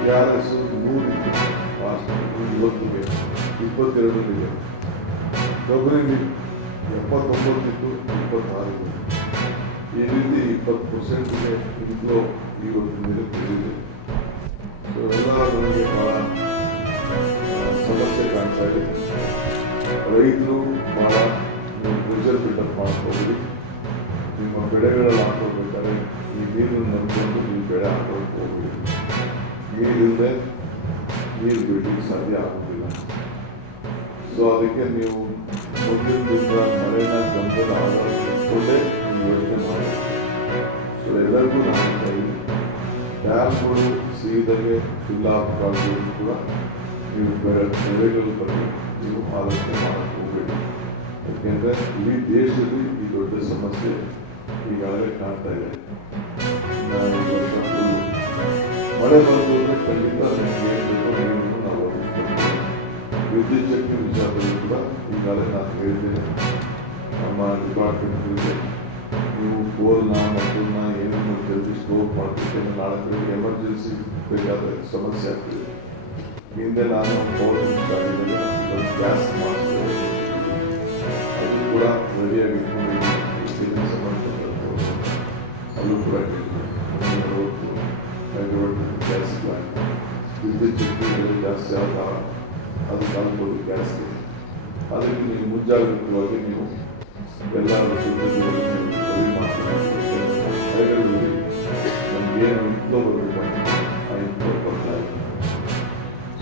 TRS 100 ಇವತ್ತಿಗೆ 22 ಇದೆ. ತೊಗರಿ 79 ಇತ್ತು 26 ಇದೆ. ಈ ರೀತಿ 20%ಗೆ ಇನ್ಫ್ಲೋ ಇವತ್ತಿನ ಇದೆ. ಸೊ ಎಲ್ಲ ನಮಗೆ ಬಹಳ ಸಮಸ್ಯೆ ಕಾಣ್ತಾ ಇದೆ. ರೈತರು ಬಹಳ ಪ್ರೆಷರ್ ಬಿಲ್ಡಪ್ ಮಾಡ್ಕೋಬೋದು. ನಿಮ್ಮ ಬೆಳೆಗಳಲ್ಲಿ ಹಾಕೋಬೇಕಾದ್ರೆ ಈ ನೀರನ್ನು ನಂಬಿಕೊಂಡು ನೀವು ಬೆಳೆ ಹಾಕೋಕ್ಕೆ ಹೋಗ್ಬೇಕು. ನೀರಿಲ್ಲದೆ ನೀರು ಬಿಡಲಿಕ್ಕೆ ಸಾಧ್ಯ ಆಗೋದಿಲ್ಲ. ಸೊ ಅದಕ್ಕೆ ನೀವು ಮುಂದಿನ ದಿವಸ ಮಳೆನ ಗಮನದ ಆಧಾರ ಇಟ್ಕೊಂಡೇ ನೀವು ಯೋಚನೆ ಮಾಡಿ. ಸೊ ಎಲ್ಲರಿಗೂ ನಾನು ಡ್ಯಾಮ್ಗಳು ಸೀದಾಗೆ ಫಿಲ್ ಆಗಬೇಕಾದ್ರೂ ಕೂಡ ನೀವು ಬೆಳೆಗಳ ಬಗ್ಗೆ ನೀವು ಆಲೋಚನೆ ಮಾಡಕ್ಕೆ ಹೋಗಬೇಡಿ. ಯಾಕೆಂದರೆ ಇಡೀ ದೇಶದಲ್ಲಿ ಈ ದೊಡ್ಡ ಸಮಸ್ಯೆ ಈಗಾಗಲೇ ಕಾಣ್ತಾ ಇದೆ. ಮಳೆ ಬರೋದು ಖಂಡಿತ ನಿಮಗೆ ನೀರನ್ನು ನಾವು ವಿದ್ಯುತ್ ಶಕ್ತಿ ವಿಚಾರದಲ್ಲಿ ಕೂಡ ಈಗಾಗಲೇ ನಾನು ಹೇಳಿದ್ದೇನೆ. ನಮ್ಮ ಡಿಪಾರ್ಟ್ಮೆಂಟ್ಗಳಿಗೆ ನೀವು ಬೋರ್ನ ಮಕ್ಕಳನ್ನ ಏನೇನು ಜಲ್ದಿ ಸ್ಟೋರ್ ಮಾಡಬೇಕು, ನಾಳೆ ಬೆಳಿಗ್ಗೆ ಎಮರ್ಜೆನ್ಸಿ ಬೇಕಾದರೆ ಸಮಸ್ಯೆ ಆಗ್ತದೆ. ಹಿಂದೆ ನಾನು ಪವರ್ ಮಿನಿಸ್ಟರ್ ಗ್ಯಾಸ್ ಮಾಡಿಸ್ತೇವೆ, ಅದು ಕೂಡ ರೆಡಿಯಾಗಿಟ್ಕೊಂಡು ಅಲ್ಲೂ ಕೂಡ ಗ್ಯಾಸ್ ಪ್ಲಾಂಟ್ ವಿದ್ಯುತ್ ಶಕ್ತಿಗಳು ಜಾಸ್ತಿ ಆದಾಗ ಅದಕ್ಕೆ ಅನ್ಬೋದು ಗ್ಯಾಸ್ಗೆ. ಅದಕ್ಕೆ ನೀವು ಮುಂಜಾಗ್ರತವಾಗಿ ನೀವು ಎಲ್ಲ ಸಿದ್ಧತೆಗಳನ್ನು ರೆಡಿ ಮಾಡ್ಕೊಂಡು ನಮಗೇನು ಇನ್ಫ್ಲೋ ಬರಬೇಕು ಆ ಇನ್ಫ್ಲೋ ಬರ್ತಾ ಇದೆ.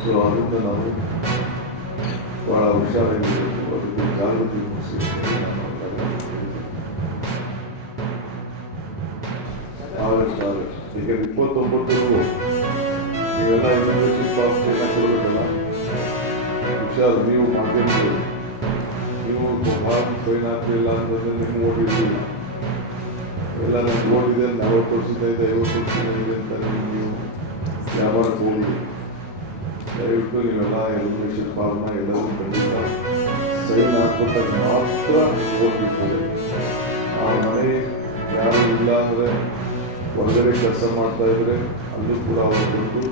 ಸೊ ಅದರಿಂದ ನಾವು ಭಾಳ ಹುಷಾರಾಗಿರಬೇಕು. ಅದಕ್ಕೆ ಜಾಗೃತಿ ಮೂಡಿಸಿ ಆಗಸ್ಟ್ ಈಗ 29 ನೀವೆಲ್ಲ ಯೂನಿವರ್ಸಿಟಿ ಪಾಸ್ನ ಕೊಡಬೇಕಲ್ಲ. ಹುಷಾರು, ನೀವು ಮಾಧ್ಯಮಗಳು ನೀವು ಭಾಳ ಸೈನ್ ಹಾಕಲಿಲ್ಲ ಅಂತಂದರೆ ನಿಮ್ಮ ಓಟ್ ಇರಲಿಲ್ಲ. ಎಲ್ಲ ನನಗೆ ಓಟಿದೆ 40 ವರ್ಷದಿಂದ ಇದೆ 50 ವರ್ಷದಿಂದ ಇದೆ ಅಂತ ನೀವು ವ್ಯಾಪಾರಕ್ಕೆ ಹೋಗಿ ದಯವಿಟ್ಟು ನೀವೆಲ್ಲ ಯೂನಿವರ್ಸಿಟಿ ಫಾರ್ಮ್ನ ಎಲ್ಲರೂ ಖಂಡಿತ ಸೈನ್ ಹಾಕ್ಕೊಟ್ಟಾಗ ಮಾತ್ರ ಓಟ್ ಇರ್ತದೆ. ಆ ಮನೆ ಯಾರು ಇಲ್ಲ ಅಂದರೆ ಹೊರಗಡೆ ಕೆಲಸ ಮಾಡ್ತಾ ಇದ್ರೆ ಅಲ್ಲೂ ಕೂಡ ಅವರು ಬಂದು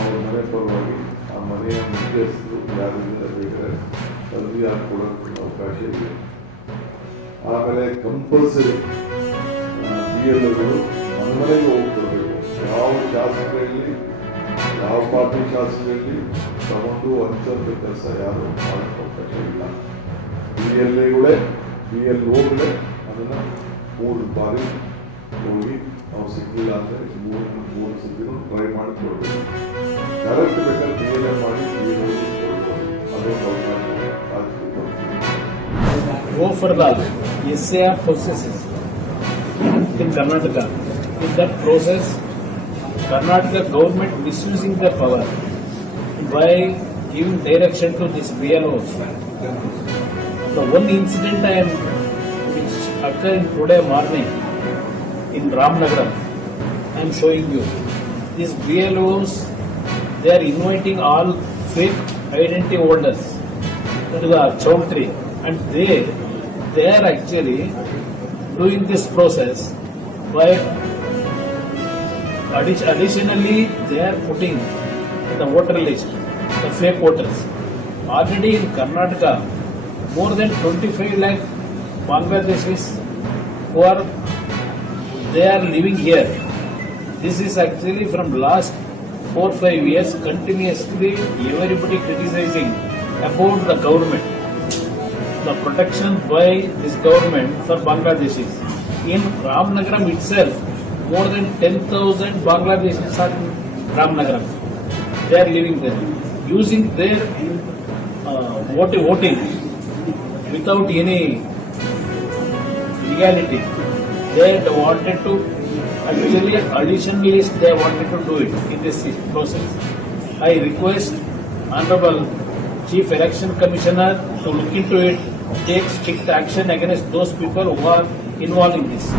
ಅವ್ರ ಮನೆ ಪರವಾಗಿ ಆ ಮನೆಯ ಮುಖ್ಯಸ್ಥರು ಯಾರಿಂದ ಬೇಕಾದ್ರೆ ಅರ್ಜಿ ಹಾಕೊಡೋಕ್ಕೆ ಅವಕಾಶ ಇದೆ. ಆಮೇಲೆ ಕಂಪಲ್ಸರಿ BLOಗಳು ಮನೆಗೆ ಹೋಗ್ತಿರ್ಬೇಕು. ಯಾವ ಶಾಸಕರಲ್ಲಿ ಯಾವ ಪಾರ್ಟಿ ಶಾಸಕರಲ್ಲಿ ತಗೊಂಡು ಹಂಚೋಂಥ ಕೆಲಸ ಯಾರು ಮಾಡೋಕ್ಕೆ ಅವಕಾಶ ಇಲ್ಲ. BLOಗಳೇ ಅದನ್ನು 3 ಬಾರಿ ಹೋಗಿ ನಾವು ಸಿಗಲಿಲ್ಲ ಅಂದರೆ 3 ಸತಿನೂ ಟ್ರೈ ಮಾಡಿ ಕೊಡಬೇಕು. ಡೈರೆಕ್ಟ್ ಬೇಕಾದ್ರೆ BLA ಮಾಡಿ ಕೊಡ್ಬೋದು. ಅದೊಂದು ಅವಕಾಶ go for the SAR processes in Karnataka. In that process, Karnataka government misusing their power by giving direction to this BLOs. The one incident which occurred today morning in Ramnagaram, I am showing you. These BLOs, they are inviting all fake identity holders to the Chowdhury, and they are actually doing this process by additionally they are putting in the voter list the fake voters. Already in Karnataka, more than 25 lakh Bangladeshis who are living here. This is actually from last 4-5 years continuously everybody criticizing about the government, the protection by this government for Bangladeshis. In Ramnagaram itself, more than 10,000 Bangladeshis are in Ramnagaram. They are living there, using their voting without any legality. They wanted to actually additionally they wanted to do it in this process. I request Honorable Chief Election Commissioner to look into it, take strict action against those people who are involved in this.